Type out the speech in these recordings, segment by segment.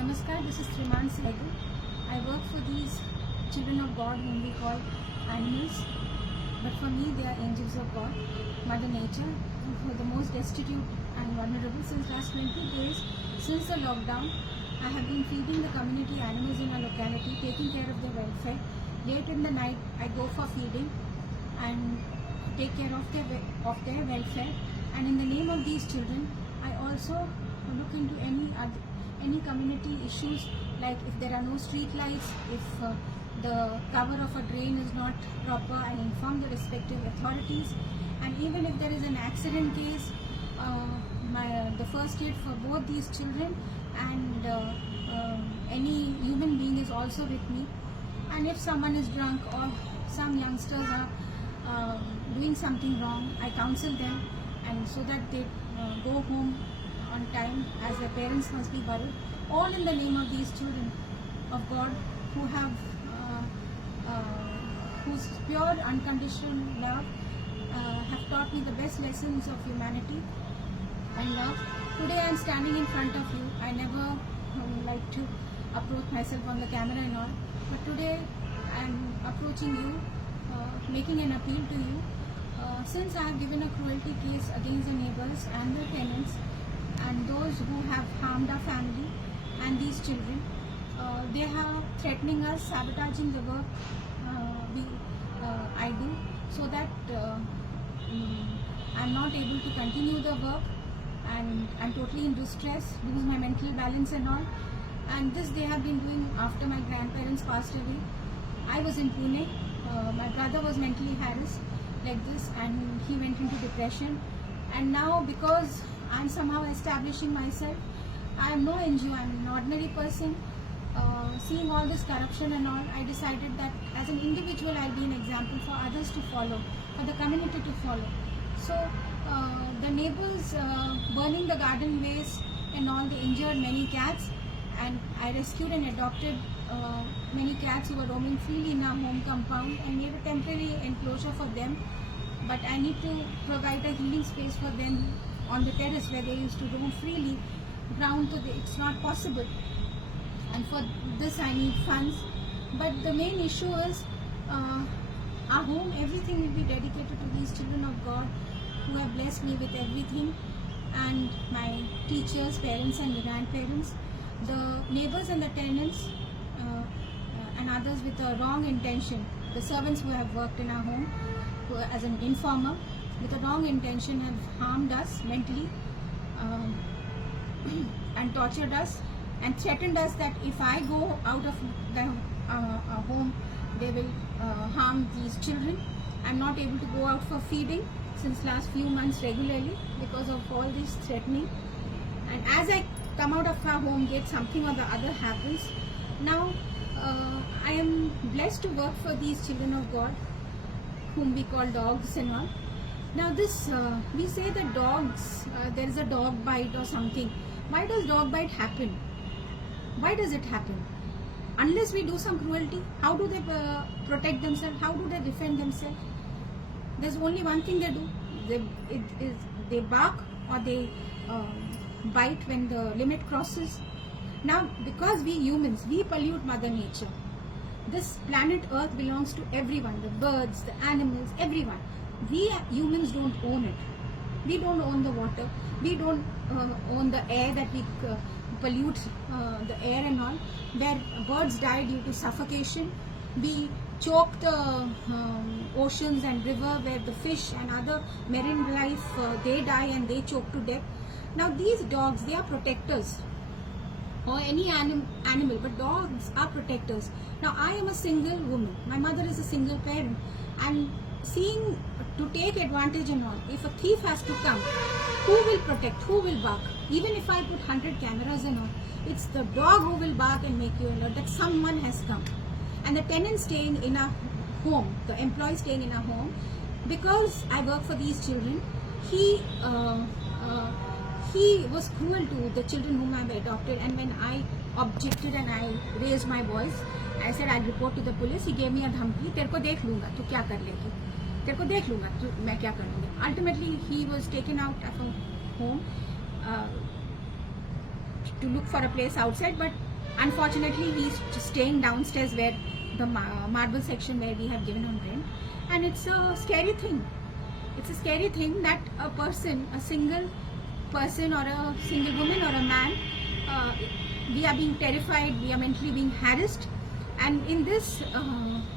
Namaskar, this is Radhe. I work for these children of God whom we call animals, but for me they are angels of God, Mother Nature, who are the most destitute and vulnerable. Since last 20 days, since the lockdown, I have been feeding the community animals in our locality, taking care of their welfare. Late in the night, I go for feeding and take care of their welfare. And in the name of these children, I also look into any community issues, like if there are no street lights, if the cover of a drain is not proper, I inform the respective authorities. And even if there is an accident case, the first aid for both these children and any human being is also with me. And if someone is drunk or some youngsters are doing something wrong, I counsel them, and so that they go home on time, as their parents must be worried. All in the name of these children of God who have whose pure unconditional love have taught me the best lessons of humanity and love. Today I am standing in front of you. I never like to approach myself on the camera and all, but today I am approaching you, making an appeal to you. Since I have given a cruelty case against the neighbors and the tenants and those who have harmed our family and these children, they are threatening us, sabotaging the work I do, so that I'm not able to continue the work, and I'm totally in distress, lose my mental balance and all. And this they have been doing after my grandparents passed away. I was in Pune, my brother was mentally harassed like this, and he went into depression. And now, because I'm somehow establishing myself, I am no NGO, I'm an ordinary person. Seeing all this corruption and all, I decided that as an individual I'll be an example for others to follow, for the community to follow. So the neighbors burning the garden waste and all, they injured many cats, and I rescued and adopted many cats who were roaming freely in our home compound and made a temporary enclosure for them. But I need to provide a healing space for them on the terrace where they used to roam freely. Ground, it's not possible, and for this I need funds. But the main issue is our home, everything will be dedicated to these children of God who have blessed me with everything, and my teachers, parents and grandparents. The neighbors and the tenants and others with a wrong intention, the servants who have worked in our home as an informer with a wrong intention, have harmed us mentally and tortured us and threatened us that if I go out of the home, they will harm these children. I'm not able to go out for feeding since last few months regularly because of all this threatening. And as I come out of our home gate, something or the other happens. Now I am blessed to work for these children of God whom we call dogs and all. Now this, we say that dogs, there is a dog bite or something. Why does dog bite happen? Why does it happen? Unless we do some cruelty, how do they protect themselves? How do they defend themselves? There's only one thing they do. They bark or they bite when the limit crosses. Now, because we humans, we pollute Mother Nature. This planet Earth belongs to everyone, the birds, the animals, everyone. We humans don't own it. We don't own the water. We don't own the air that we pollute the air and all. Where birds die due to suffocation. We choke the oceans and river where the fish and other marine life, they die and they choke to death. Now these dogs, they are protectors, or any animal, but dogs are protectors. Now I am a single woman, my mother is a single parent, and seeing to take advantage and all, if a thief has to come, who will protect, who will bark? Even if I put 100 cameras and all, it's the dog who will bark and make you alert that someone has come. And the tenants staying in our home, the employee staying in our home, because I work for these children, he was cruel to the children whom I have adopted. And when I objected and I raised my voice, I said I'll report to the police. He gave me a dhamki, तेरे को देख लूँगा, तू क्या कर लेगी? तेरे को देख लूँगा, मैं क्या करूँगी? Ultimately, he was taken out of a home to look for a place outside, but Unfortunately, he's staying downstairs where the marble section where we have given on rent, and it's a scary thing. It's a scary thing that a person, a single person or a single woman or a man, we are being terrified, we are mentally being harassed, and in this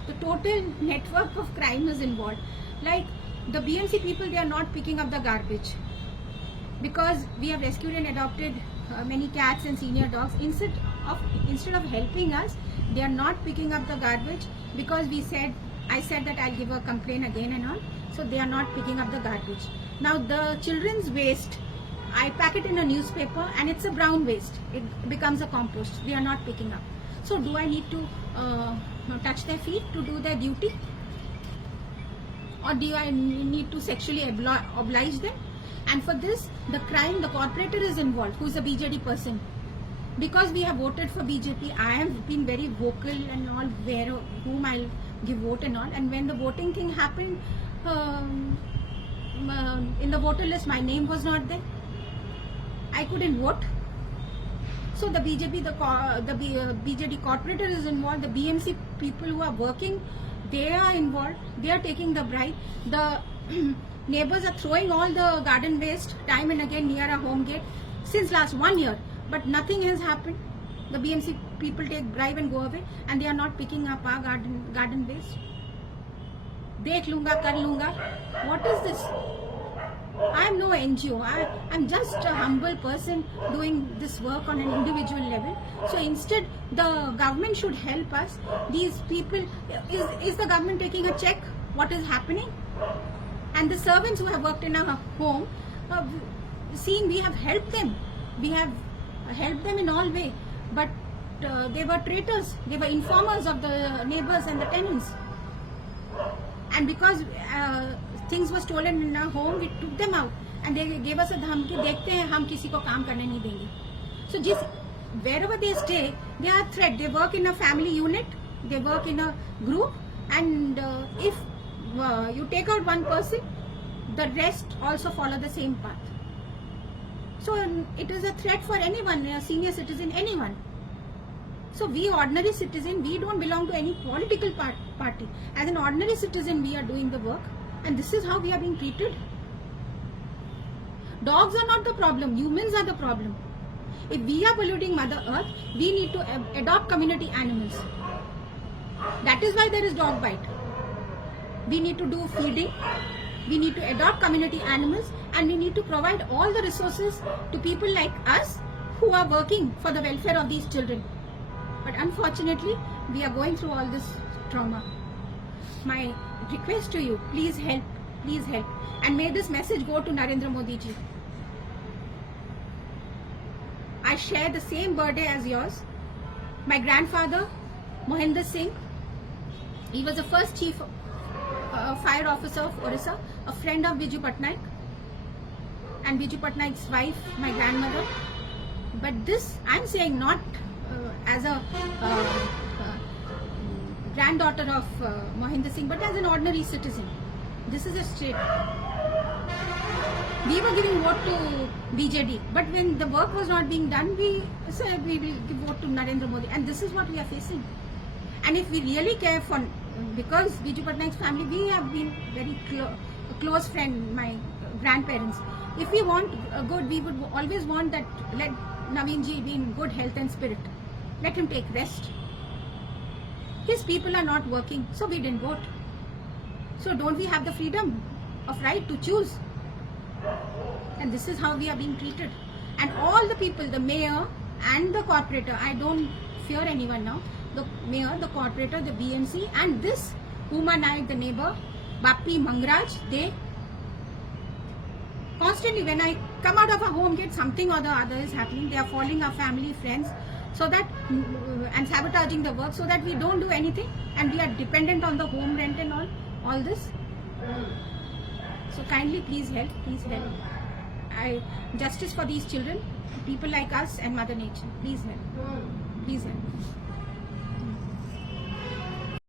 the total network of crime is involved. Like the BMC people, they are not picking up the garbage because we have rescued and adopted many cats and senior dogs. Instead of helping us, they are not picking up the garbage because I said that I'll give a complaint again and all. So they are not picking up the garbage. Now the children's waste, I pack it in a newspaper and it's a brown waste. It becomes a compost. They are not picking up. So do I need to touch their feet to do their duty? Or do I need to sexually oblige them? And for this, the corporator is involved, who is a BJD person. Because we have voted for BJP, I have been very vocal and all, whom I'll give vote and all. And when the voting thing happened, in the voter list, my name was not there. I couldn't vote. So the BJP, the BJD corporator is involved. The BMC people who are working, they are involved. They are taking the bribe. The neighbors are throwing all the garden waste time and again near our home gate since last 1 year. But nothing has happened. The BMC people take bribe and go away, and they are not picking up our garden waste. Dekh lunga, kar lunga. What is this? I am no NGO. I am just a humble person doing this work on an individual level. So instead, the government should help us. These people, is the government taking a check? What is happening? And the servants who have worked in our home, seeing we have helped them. We have helped them in all way. But they were traitors. They were informers of the neighbors and the tenants. And because things were stolen in our home, we took them out. And they gave us a dhamki, dekhte hain, hum kisi ko kaam karne nahi denge. So wherever they stay, they are a threat. They work in a family unit, they work in a group, and if you take out one person, the rest also follow the same path. So it is a threat for anyone, a senior citizen, anyone. So we ordinary citizen, we don't belong to any political party. As an ordinary citizen, we are doing the work, and this is how we are being treated. Dogs are not the problem, humans are the problem. If we are polluting Mother Earth, we need to adopt community animals. That is why there is dog bite. We need to do feeding, we need to adopt community animals, and we need to provide all the resources to people like us who are working for the welfare of these children. But unfortunately, we are going through all this trauma. My request to you, please help, please help. And may this message go to Narendra Modi ji. I share the same birthday as yours. My grandfather, Mohinder Singh, he was the first chief fire officer of Orissa, a friend of Biju Patnaik, and Biju Patnaik's wife, my grandmother. But this, I'm saying not as a granddaughter of Mohinder Singh, but as an ordinary citizen. This is a state. We were giving vote to BJD, but when the work was not being done, we said we will give vote to Narendra Modi, and this is what we are facing. And if we really care for, because Biju Patnaik's family, we have been very close friend, my grandparents. If we want good, we would always want that, let Naveen ji be in good health and spirit. Let him take rest. His people are not working, so we didn't vote. So don't we have the freedom of right to choose? And this is how we are being treated. And all the people, the mayor and the corporator, I don't fear anyone now. The mayor, the corporator, the BMC, and this Uma Naik, the neighbor, Bappi Mangraj, they constantly, when I come out of a home gate, something or the other is happening. They are following our family, friends, so that, and sabotaging the work, so that we don't do anything, and we are dependent on the home rent and all this. So kindly, please help, please help. Justice for these children, people like us and Mother Nature. Please help, please help.